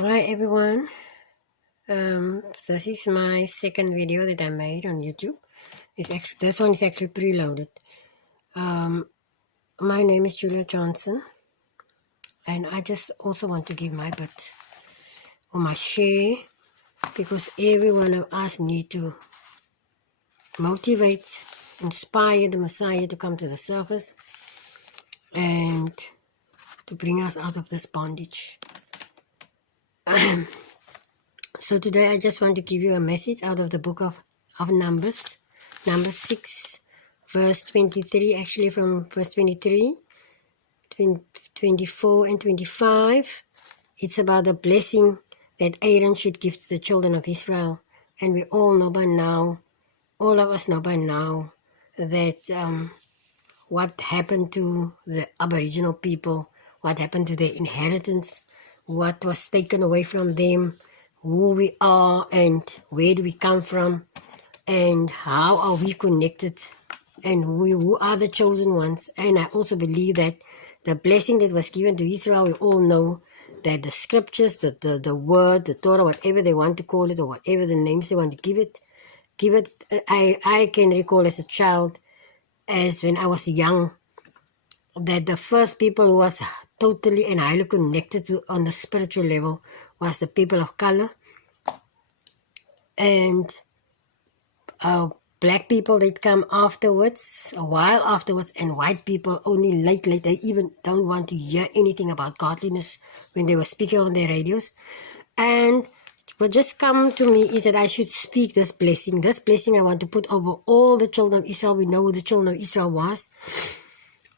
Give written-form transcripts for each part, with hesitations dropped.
Hi everyone. This is my second video that I made on YouTube. This one is actually preloaded. My name is Julia Johnson, and I just also want to give my bit or my share because every one of us need to motivate, inspire the Messiah to come to the surface and to bring us out of this bondage. So today I just want to give you a message out of the book of Numbers, number 6, verse 23, actually from verse 23, 24 and 25. It's about the blessing that Aaron should give to the children of Israel. And we all know by now, all of us know by now, that what happened to the Aboriginal people, what happened to their inheritance, what was taken away from them, who we are and where do we come from, and how are we connected, and who are the chosen ones. And I also believe that the blessing that was given to Israel, we all know that the scriptures, the word, the Torah, whatever they want to call it, or whatever the names they want to give it. I can recall as a child, as when I was young, that the first people who was totally and highly connected to on the spiritual level was the people of color, and black people that come afterwards, a while afterwards, and white people only late. They even don't want to hear anything about godliness when they were speaking on their radios. And what just come to me is that I should speak this blessing. This blessing I want to put over all the children of Israel. We know who the children of Israel was.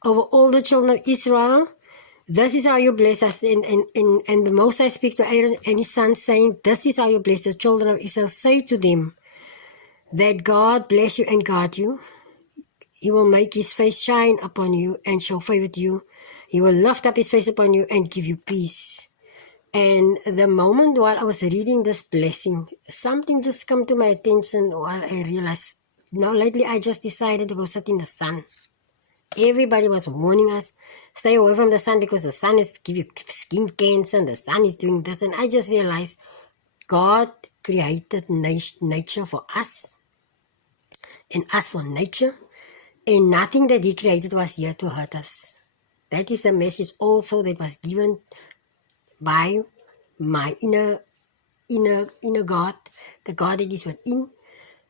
Over all the children of Israel, this is how you bless us. And the most I speak to Aaron and his son, saying, this is how you bless the children of Israel. Say to them that God bless you and guard you. He will make his face shine upon you and show favor to you. He will lift up his face upon you and give you peace. And the moment while I was reading this blessing, something just come to my attention while I realized, now lately I just decided to go sit in the sun. Everybody was warning us, stay away from the sun because the sun is give you skin cancer and the sun is doing this. And I just realized God created nature for us and us for nature. And nothing that he created was here to hurt us. That is the message also that was given by my inner God, the God that is within.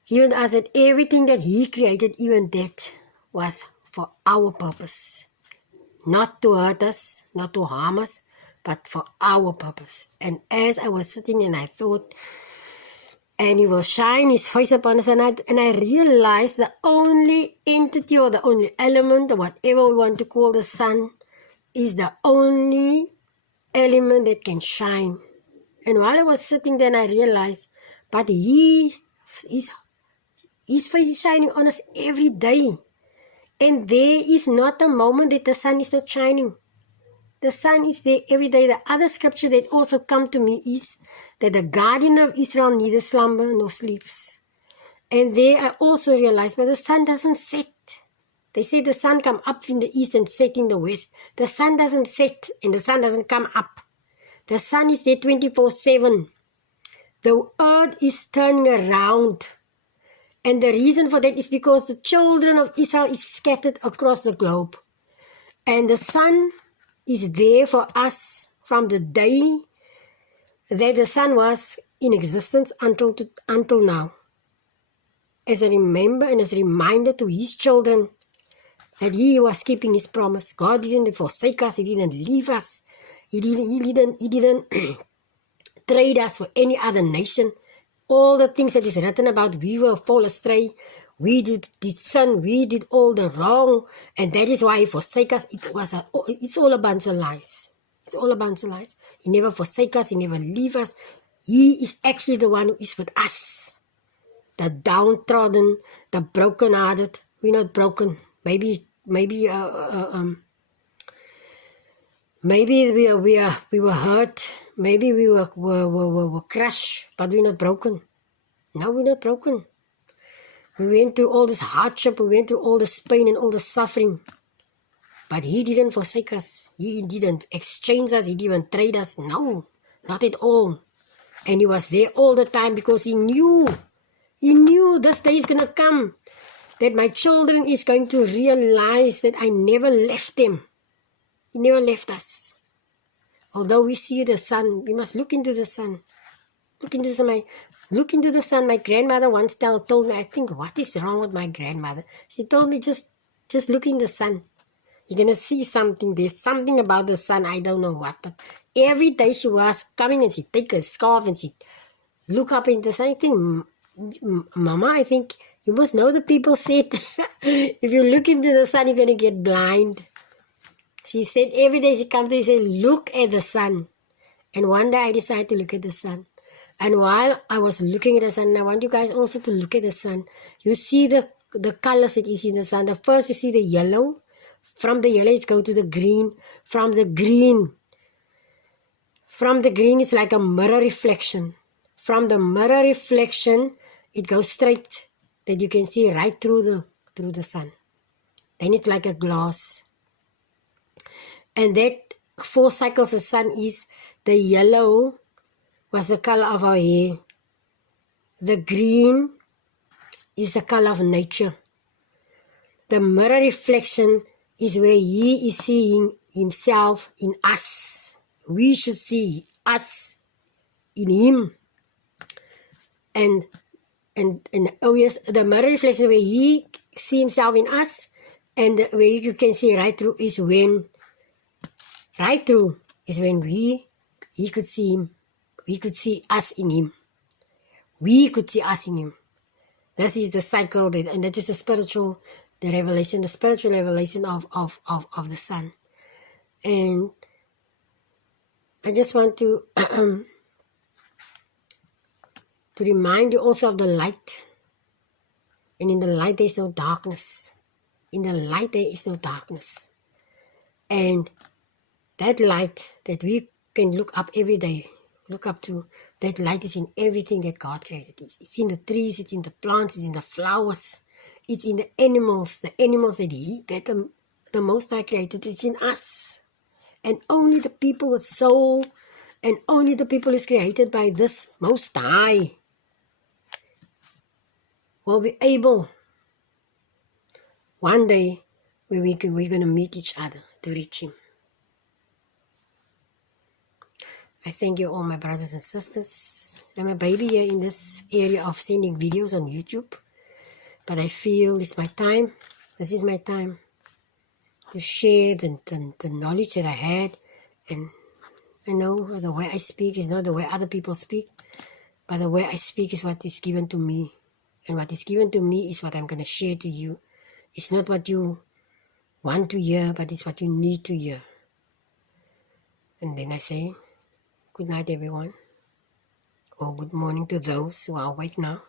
Given us that everything that he created, even that, was for our purpose. Not to hurt us, not to harm us, but for our purpose. And as I was sitting and I thought, and he will shine his face upon us, and I realized the only entity or the only element or whatever we want to call the sun is the only element that can shine. And while I was sitting there, I realized, but his face is shining on us every day. And there is not a moment that the sun is not shining. The sun is there every day. The other scripture that also come to me is that the guardian of Israel neither slumber nor sleeps. And there I also realized, but the sun doesn't set. They say the sun come up in the east and set in the west. The sun doesn't set and the sun doesn't come up. The sun is there 24/7. The earth is turning around. And the reason for that is because the children of Israel is scattered across the globe. And the sun is there for us from the day that the sun was in existence until now. As a remember and as a reminder to his children that he was keeping his promise. God didn't forsake us. He didn't leave us. He didn't trade us for any other nation. All the things that is written about, we will fall astray. We did sin. We did all the wrong. And that is why he forsake us. It's all a bunch of lies. It's all a bunch of lies. He never forsake us. He never leave us. He is actually the one who is with us. The downtrodden, the brokenhearted. We're not broken. Maybe we were hurt. Maybe we were crushed, but we're not broken. No, we're not broken. We went through all this hardship. We went through all this pain and all the suffering. But he didn't forsake us. He didn't exchange us. He didn't trade us. No. Not at all. And he was there all the time because he knew this day is going to come, that my children is going to realize that I never left them. He never left us. Although we see the sun, we must look into the sun. Look into the sun. My grandmother once told me, I think, what is wrong with my grandmother? She told me, just look in the sun. You're going to see something. There's something about the sun. I don't know what. But every day she was coming and she'd take a scarf and she'd look up into the sun. I think, Mama, I think you must know the people said, if you look into the sun, you're going to get blind. She said every day she comes to me and said, look at the sun. And one day I decided to look at the sun. And while I was looking at the sun, I want you guys also to look at the sun. You see the colors that is in the sun. The first you see the yellow. From the yellow it goes to the green. From the green it's like a mirror reflection. From the mirror reflection it goes straight that you can see right through the sun. Then it's like a glass. And that 4 cycles of sun is the yellow was the color of our hair. The green is the color of nature. The mirror reflection is where he is seeing himself in us. We should see us in him. And oh yes, the mirror reflection where he see himself in us, and where you can see right through is when he could see him. We could see us in him. We could see us in him. This is the cycle, and that is the spiritual revelation of the sun. And I just want to to remind you also of the light. And in the light there is no darkness. In the light there is no darkness. And that light that we can look up every day, look up to, that light is in everything that God created. It's in the trees, it's in the plants, it's in the flowers, it's in the animals that the Most High created. It's in us. And only the people with soul, and only the people who's created by this Most High will be able one day where we're going to meet each other to reach him. I thank you all, my brothers and sisters. I'm a baby here in this area of sending videos on YouTube, but I feel it's my time. This is my time to share the knowledge that I had. And I know the way I speak is not the way other people speak, but the way I speak is what is given to me. And what is given to me is what I'm going to share to you. It's not what you want to hear, but it's what you need to hear. And then I say, good night, everyone. Or good morning to those who are awake now.